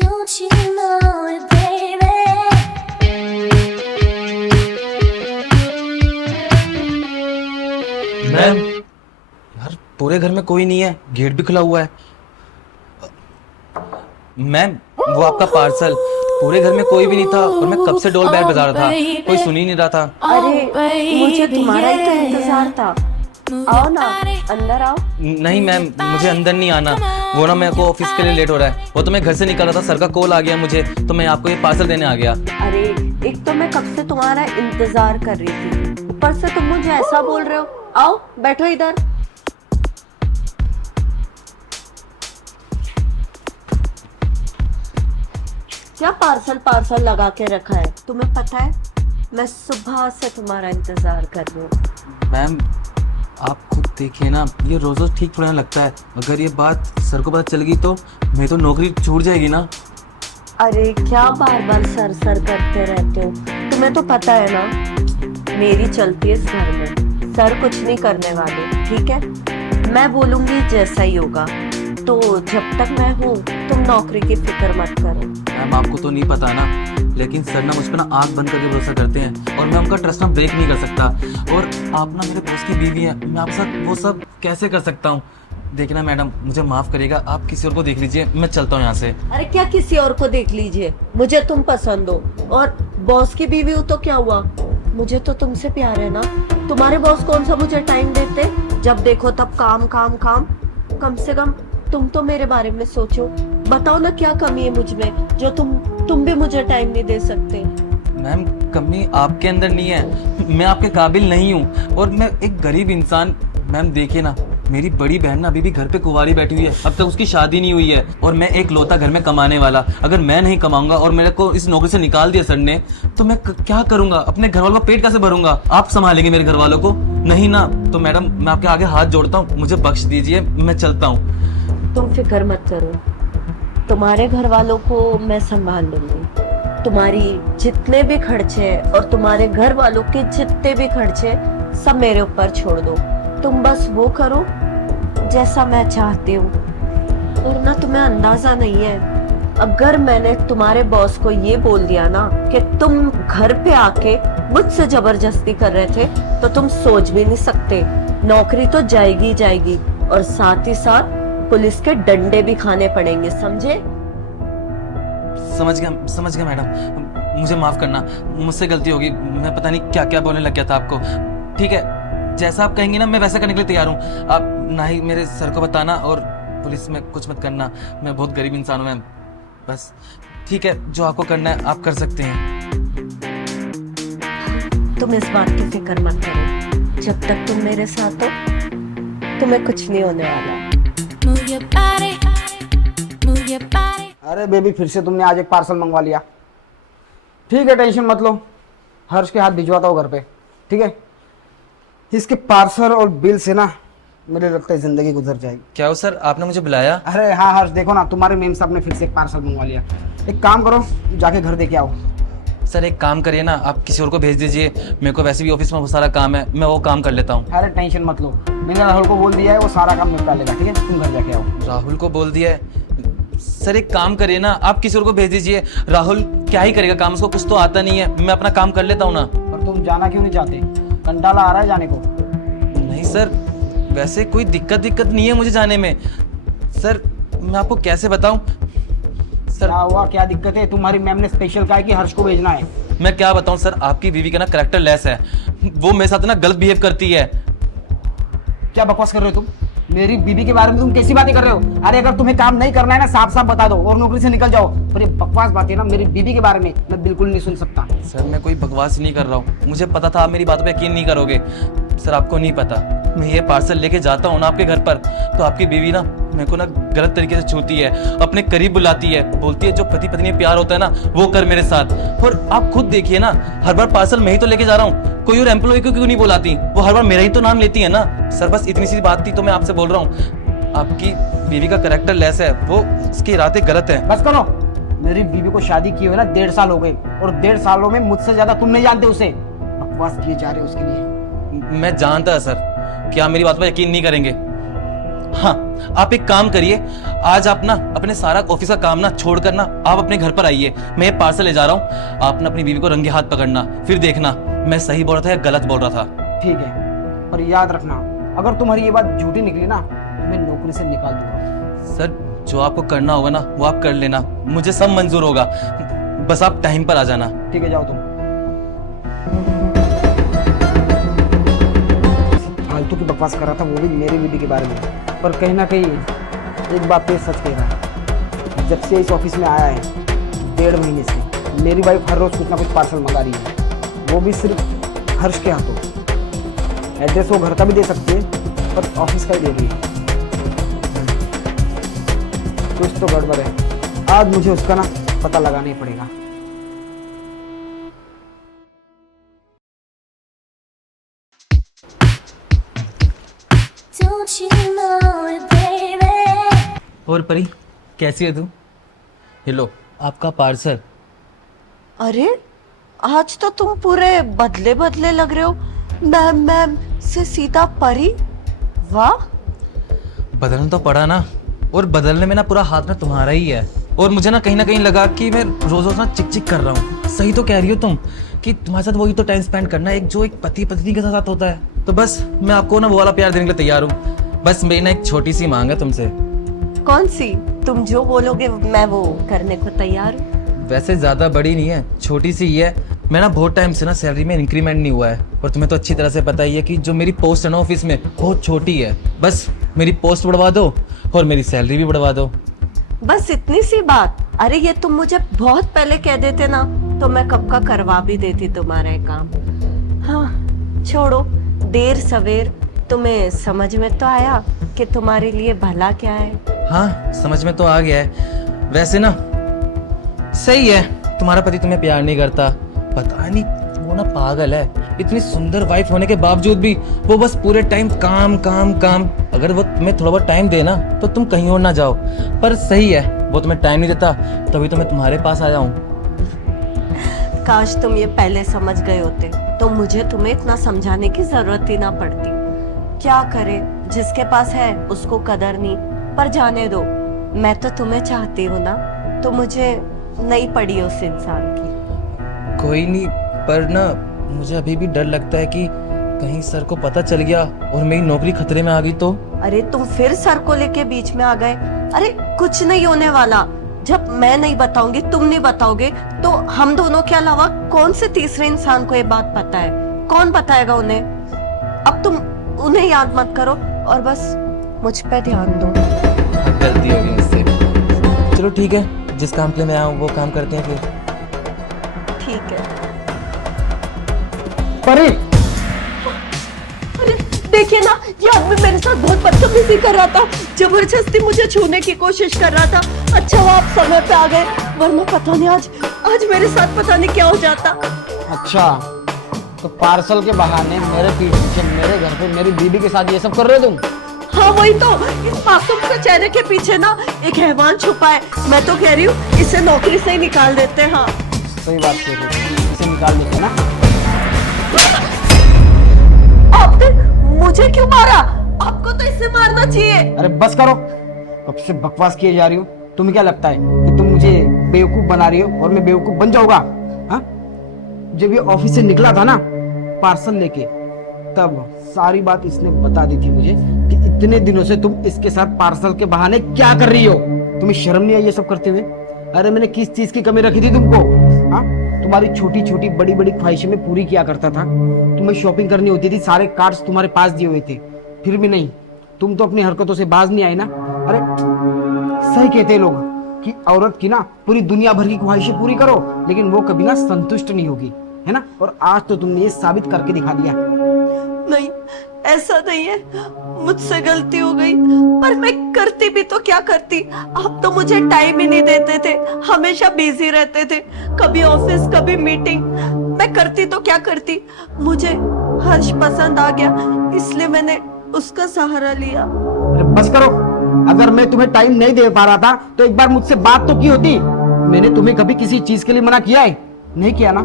Don't you know it, baby? Ma'am, यार पूरे घर में कोई नहीं है, गेट भी खुला हुआ है। मैम, वो आपका पार्सल, पूरे घर में कोई भी नहीं था और मैं कब से डोल बैट बजा रहा था, कोई सुन ही नहीं रहा था। अरे मुझे तुम्हारा ही तो इंतजार था। आओ ना, अंदर आओ। नहीं मैम, मुझे अंदर नहीं आना, वो ना मेरे को ऑफिस के लिए लेट हो रहा है। वो तो मैं घर से निकल रहा था, सर का कॉल आ गया मुझे, तो मैं आपको ये पार्सल देने आ गया। अरे एक तो मैं कब से तुम्हारा इंतजार कर रही थी, ऊपर से तुम मुझे ऐसा बोल रहे हो। आओ बैठो इधर। क्या पार्सल पार्सल लगा के रखा है? तुम्हें पता है मैं सुबह से तुम्हारा इंतजार कर रही हूँ। मैम, आप खुद देखिए ना, ये रोज रोज ठीक थोड़ा लगता है। अगर ये बात सर को पता चल गई तो मेरी तो नौकरी छूट जाएगी ना। अरे क्या बार बार सर सर करते रहते हो? तुम्हें तो पता है ना मेरी चलती है इस घर में, सर कुछ नहीं करने वाले, ठीक है? मैं बोलूंगी जैसा ही होगा। तो जब तक मैं हूँ तुम नौकरी की फिक्र मत करो। मैम, आपको तो नहीं पता ना, लेकिन सर ना मुझ पर ना आंख बंद करके भरोसा करते हैं और मैं उनका ट्रस्ट ना ब्रेक नहीं कर सकता। और आप ना मेरे बॉस की बीवी हैं, मैं आपके साथ वो सब कैसे कर सकता हूँ? देखना मैडम, मुझे माफ करिएगा, आप किसी और को देख लीजिए, मैं चलता हूँ यहाँ से। अरे क्या किसी और को देख लीजिए? मुझे तुम पसंद हो और बॉस की बीवी हो तो क्या हुआ? मुझे तो तुमसे प्यार है ना। तुम्हारे बॉस कौन सा मुझे टाइम देते? जब देखो तब काम काम काम। कम से कम तुम तो मेरे बारे में सोचो। बताओ ना क्या कमी है मुझ में जो तुम भी मुझे टाइम नहीं दे सकते। मैम, कमी आपके अंदर नहीं है, मैं आपके काबिल नहीं हूँ और मैं एक गरीब इंसान। मैम देखिए ना, मेरी बड़ी बहन ना अभी भी घर पे कुंवारी बैठी हुई है, अब तक उसकी शादी नहीं हुई है और मैं एक लौता घर में कमाने वाला। अगर मैं नहीं कमाऊंगा और मेरे को इस नौकरी से निकाल दिया सर ने, तो मैं क्या करूंगा? अपने घर वालों का पेट कैसे भरूंगा? आप संभालेंगे मेरे घर वालों को? नहीं ना, तो मैडम मैं आपके आगे हाथ जोड़ता हूँ, मुझे बख्श दीजिए, मैं चलता हूँ। तुम फिक्र मत करो, तुम्हारे घर वालों को मैं संभाल लूंगी। तुम्हारी जितने भी खर्चे हैं और तुम्हारे घर वालों के जितने भी खर्चे सब मेरे ऊपर छोड़ दो। तुम बस वो करो जैसा मैं चाहती हूँ। और ना तुम्हें अंदाजा नहीं है, अगर मैंने तुम्हारे बॉस को ये बोल दिया ना कि तुम घर पे आके मुझसे जबरदस्ती कर रहे थे, तो तुम सोच भी नहीं सकते, नौकरी तो जाएगी जाएगी और साथ ही साथ पुलिस के डंडे भी खाने पड़ेंगे, समझे? समझ गया मैडम, मुझे माफ करना, मुझसे गलती होगी, मैं पता नहीं क्या क्या बोलने लग गया था आपको। ठीक है, जैसा आप कहेंगे ना मैं वैसा करने के लिए तैयार हूँ। आप ना ही मेरे सर को बताना और पुलिस में कुछ मत करना, मैं बहुत गरीब इंसान हूँ मैम। बस ठीक है, जो आपको करना है आप कर सकते हैं। तुम इस बात की फिक्र मत करो, जब तक तुम मेरे साथ हो तुम्हें कुछ नहीं होने वाला। Move your body, move your body. अरे बेबी, फिर से तुमने आज एक पार्सल मंगवा लिया। ठीक है, टेंशन मत लो, हर्ष के हाथ भिजवाता हूँ घर पे, ठीक है? इसके पार्सल और बिल से ना मुझे लगता है जिंदगी गुजर जाएगी। क्या हो सर, आपने मुझे बुलाया? अरे हाँ हर्ष, देखो ना तुम्हारे मेम साहब ने फिर से एक पार्सल मंगवा लिया। एक काम करो, जाके घर देके आओ। सर एक काम करिए ना, आप किसी और को भेज दीजिए, मेरे को वैसे भी ऑफिस में बहुत सारा काम है, मैं वो काम कर लेता हूँ। अरे टेंशन मत लो, मैंने राहुल को बोल दिया है, वो सारा काम निपटा लेगा, ठीक है? तुम घर जाके आओ। राहुल को बोल दिया है? सर एक काम करिए ना, आप किसी और को भेज दीजिए, राहुल क्या ही करेगा काम, उसको कुछ तो आता नहीं है, मैं अपना काम कर लेता हूँ ना। पर तुम जाना क्यों नहीं चाहते? कंटाला आ रहा है जाने को। नहीं सर, वैसे कोई दिक्कत नहीं है मुझे जाने में। सर मैं आपको कैसे बताऊं? सर क्या हुआ, क्या दिक्कत है? तुम्हारी मैम ने स्पेशल कहा है कि हर्ष को भेजना है। मैं क्या बताऊं सर, आपकी बीवी का ना कैरेक्टर लेस है, वो मेरे साथ ना गलत बिहेव करती है। क्या बकवास कर रहे हो तुम? मेरी बीबी के बारे में तुम कैसी बातें कर रहे हो? अरे अगर तुम्हें काम नहीं करना है ना, साफ साफ बता दो और नौकरी से निकल जाओ। पर ये बकवास बातें ना मेरी बीबी के बारे में मैं बिल्कुल नहीं सुन सकता। सर मैं कोई बकवास नहीं कर रहा हूँ, मुझे पता था आप मेरी बातों पे यकीन नहीं करोगे। सर आपको नहीं पता, मैं ये पार्सल लेके जाता हूँ ना आपके घर पर, तो आपकी बीवी ना मेरे को ना गलत तरीके से छूती है, अपने करीब बुलाती है, बोलती है जो पति पत्नी में प्यार होता है ना वो कर मेरे साथ। और आप खुद देखिए ना, हर बार पार्सल मैं ही तो लेके जा रहा हूँ, कोई और एम्प्लॉय को क्यों नहीं बुलाती? वो हर बार मेरा ही तो नाम लेती है ना। सर बस इतनी सी बात थी तो मैं आपसे बोल रहा हूँ, आपकी बीवी का कैरेक्टर लेस है, वो उसके इरादे गलत है। बस करो, मेरी बीवी को शादी किए हुए ना 1.5 साल हो गए और 1.5 सालों में मुझसे ज्यादा तुम नहीं जानते उसे। बकवास किए जा रहे हो उसके लिए। मैं जानता है सर कि आप मेरी बात पर यकीन नहीं करेंगे। हाँ, आप एक काम करिए, आज आप ना अपने सारा ऑफिस का काम ना छोड़कर ना आप अपने घर पर आइए। मैं ये पार्सल ले जा रहा हूँ। आप ना अपनी बीवी को रंगे हाथ पकड़ना, फिर देखना मैं सही बोल रहा था या गलत बोल रहा था। ठीक है, पर याद रखना, अगर तुम्हारी ये बात झूठी निकली ना, मैं नौकरी से निकाल दूंगा। सर, जो आपको करना होगा ना वो आप कर लेना, मुझे सब मंजूर होगा, बस आप टाइम पर आ जाना। ठीक है, जाओ तुम। फालतू की बकवास कर रहा था, वो भी मेरी बीवी के बारे में, पर कहीं ना कहीं एक बात तो सच कह रहा है। जब से इस ऑफिस में आया है 1.5 महीने से मेरी वाइफ हर रोज कुछ ना कुछ पार्सल मंगा रही है, वो भी सिर्फ हर्ष के हाथों। एड्रेस वो घर का भी दे सकती है, पर ऑफिस का ही दे रही है। कुछ तो गड़बड़ है, आज मुझे उसका ना पता लगाना ही पड़ेगा। Don't you know it, baby? और परी, कैसी है तू? ये लो आपका पार्सल। अरे आज तो तुम पूरे बदले बदले लग रहे हो। मैम से सीधा परी। वाह। बदलना तो पड़ा ना, और बदलने में ना पूरा हाथ ना तुम्हारा ही है। और मुझे ना कहीं लगा कि मैं रोज रोज ना चिक चिक कर रहा हूँ। सही तो कह रही हो तुम कि तुम्हारे साथ वही तो टाइम स्पेंड करना है, एक जो एक पति पत्नी के साथ होता है। तो बस मैं आपको ना वो वाला प्यार देने के लिए तैयार हूँ। बस मेरी ना एक छोटी सी मांग है तुमसे। कौन सी? तुम जो बोलोगे मैं वो करने को तैयार हूँ। वैसे ज्यादा बड़ी नहीं है, छोटी सी ही है। मैं ना बहुत टाइम से ना सैलरी में इंक्रीमेंट नहीं हुआ है, और तुम्हें तो अच्छी तरह से पता ही है कि जो मेरी पोस्ट है ना ऑफिस में बहुत छोटी है। बस मेरी पोस्ट बढ़वा दो और मेरी सैलरी भी बढ़वा दो। बस इतनी सी बात? अरे ये तुम मुझे बहुत पहले कह देते ना, तो मैं कब का करवा भी देती तुम्हारा ये काम। हाँ छोड़ो, देर सवेर तुम्हें समझ में तो आया कि तुम्हारे लिए भला क्या है। हाँ समझ में तो आ गया है। वैसे ना सही है, तुम्हारा पति तुम्हें प्यार नहीं करता, पता नहीं वो ना पागल है। इतनी सुंदर वाइफ होने के बावजूद भी वो बस पूरे टाइम काम काम काम। अगर वो तुम्हें थोड़ा बहुत टाइम देना तो तुम कहीं और ना जाओ, पर सही है वो तुम्हें टाइम नहीं देता, तभी तो मैं तुम्हारे पास आया हूँ। काश तुम ये पहले समझ गए होते तो मुझे तुम्हें इतना समझाने की जरूरत ही ना पड़ती। क्या करे, जिसके पास है उसको कदर नहीं। पर जाने दो, मैं तो तुम्हें चाहती हूँ ना, तो मुझे नहीं पड़ी उस इंसान की। कोई नहीं, पर ना मुझे अभी भी डर लगता है कि कहीं सर को पता चल गया और मेरी नौकरी खतरे में आ गई तो। अरे तुम फिर सर को लेके बीच में आ गए। अरे कुछ नहीं होने वाला। जब मैं नहीं बताऊंगी, तुम नहीं बताओगे, तो हम दोनों के अलावा कौन से तीसरे इंसान को ये बात पता है? कौन बताएगा उन्हें? अब तुम उन्हें याद मत करो और बस मुझ पे ध्यान दो। गलती होगी मुझसे। चलो ठीक है, जिस काम के लिए मैं आया हूँ वो काम करते हैं फिर। ठीक है। परी, अरे देखिए ना, ये आदमी मेरे साथ बहुत बदतमीजी कर रहा था, जबरदस्ती मुझे छूने की कोशिश कर रहा था। अच्छा वो आप समय पे आ गए, वरना पता नहीं आज मेरे साथ पता नहीं क्या हो जाता। अच्छा तो पार्सल के बहाने मेरे पीठ पीछे मेरे घर पे मेरी बीबी के साथ ये सब कर रहे हो तुम? हाँ वही तो, इस मासूम से चेहरे के पीछे ना एक हैवान छुपा है। मैं तो कह रही हूँ इसे नौकरी से ही निकाल देते हैं। हाँ सही बात कह रही हो, इसे निकाल देते ना। आपने मुझे क्यों मारा? आपको तो इसे मारना चाहिए। अरे बस करो, कब से बकवास किए जा रही हो। तुम्हें क्या लगता है कि तुम मुझे बेवकूफ बना रही हो और मैं बेवकूफ बन जाऊंगा? हाँ, जब ये ऑफिस से निकला था ना पार्सल लेके, तब सारी बात इसने बता दी थी मुझे कि इतने दिनों से तुम इसके साथ पार्सल के बहाने क्या कर रही हो। तुम्हें शर्म नहीं आई ये सब करते हुए? अरे मैंने किस चीज की कमी रखी थी तुमको? हाँ, तुम्हारी छोटी छोटी बड़ी बड़ी ख्वाहिशें मैं पूरी किया करता था। तुम्हें शॉपिंग करनी होती थी, सारे कार्ड्स तुम्हारे पास दिए हुए थे, फिर भी नहीं, तुम तो अपनी हरकतों से बाज नहीं आई ना। अरे सही कहते हैं लोग कि औरत की ना पूरी दुनिया भर की ख्वाहिशें पूरी करो, लेकिन वो कभी ना संतुष्ट नहीं होगी, है ना? और आज तो तुमने ये साबित करके दिखा दिया। नहीं, ऐसा नहीं है, मुझसे गलती हो गई, पर मैं करती भी तो क्या करती। आप तो मुझे टाइम ही नहीं देते थे, हमेशा बिजी रहते थे, कभी ऑफिस कभी मीटिंग। मैं करती तो क्या करती। मुझे हर्ष पसंद आ गया, इसलिए मैंने उसका सहारा लिया। अरे बस करो, अगर मैं तुम्हें टाइम नहीं दे पा रहा था तो एक बार मुझसे बात तो की होती। मैंने तुम्हें कभी किसी चीज के लिए मना किया है? नहीं किया ना।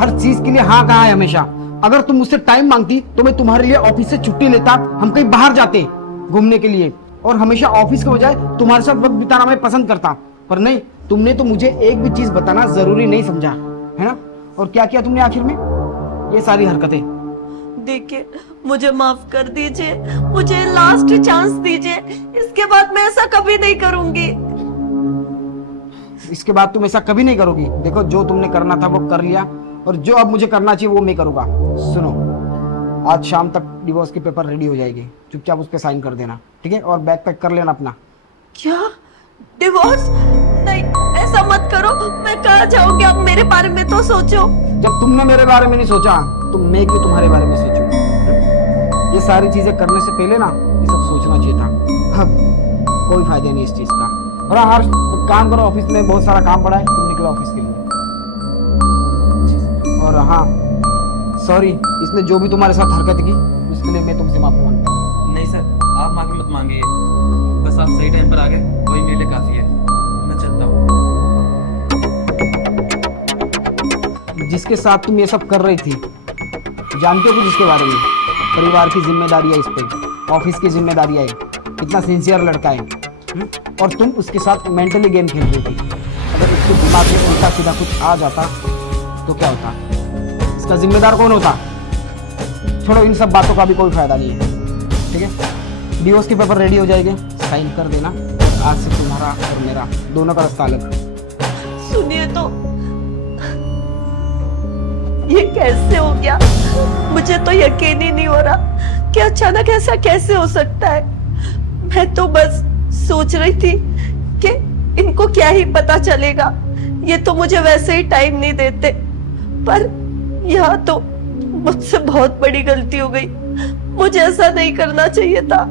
हर चीज के लिए हाँ कहा है हमेशा। अगर तुम मुझसे टाइम मांगती तो मैं तुम्हारे लिए ऑफिस से छुट्टी लेता, हम कहीं बाहर जाते घूमने के लिए, और हमेशा ऑफिस के बजाय तुम्हारे साथ वक्त बिताना मैं पसंद करता, पर नहीं, तुमने तो मुझे एक भी चीज बताना जरूरी नहीं समझा, है ना? और क्या किया तुमने आखिर में? ये सारी हरकतें। देखिए, मुझे माफ कर दीजिए, मुझे लास्ट चांस दीजिए, इसके बाद मैं ऐसा कभी नहीं करूंगी। इसके बाद तुम ऐसा कभी नहीं करोगी। देखो, जो तुमने करना था वो कर लिया, और जो अब मुझे करना चाहिए वो मैं करूंगा। सुनो, आज शाम तक डिवोर्स की पेपर रेडी हो जाएगी, चुपचाप उस पर साइन कर देना, ठीक है? और बैग पैक कर लेना अपना। क्या? डिवोर्स? नहीं, ऐसा मत करो, मैं कहाँ जाऊंगी? अब मेरे बारे में तो सोचो। जब तुमने मेरे बारे में नहीं सोचा तो मैं क्यों तुम्हारे बारे में सोचूं? ये सारी चीजें करने से पहले ना ये सब सोचना चाहिए था। अब कोई फायदा नहीं इस चीज का। और हाँ हर्ष, एक काम करो, ऑफिस में बहुत सारा काम पड़ा है, तुम निकलो ऑफिस के लिए। और हाँ, सॉरी, इसने जो भी तुम्हारे साथ हरकत की उसके लिए मैं तुमसे माफी मांगता हूँ। नहीं सर, आप माफी मत मांगिए, बस आप सही टाइम पर आ गए, वही मेरे लिए काफी है। मैं चलता हूँ। जिसके साथ तुम ये सब कर रही थी, जानते हो कुछ इसके बारे में? परिवार की जिम्मेदारी है इस पे, ऑफिस की जिम्मेदारी है, कितना सिंसियर लड़का है, और तुम उसके साथ मेंटली गेम खेल रही थी। अगर उसके दिमाग में उल्टा सीधा कुछ आ जाता तो क्या होता? इसका जिम्मेदार कौन होता? छोड़ो, इन सब बातों का भी कोई फायदा नहीं है, ठीक है? डिवोर्स के पेपर रेडी हो जाएंगे, साइन कर देना। आज से तुम्हारा और मेरा दोनों का रास्ता अलग। सुनिए तो, ये कैसे हो गया? मुझे तो यकीन ही नहीं हो रहा कि अचानक ऐसा कैसे हो सकता है। मैं तो बस सोच रही थी कि इनको क्या ही पता चलेगा, ये तो मुझे वैसे ही टाइम नहीं देते, पर यह तो मुझसे बहुत बड़ी गलती हो गई। मुझे ऐसा नहीं करना चाहिए था।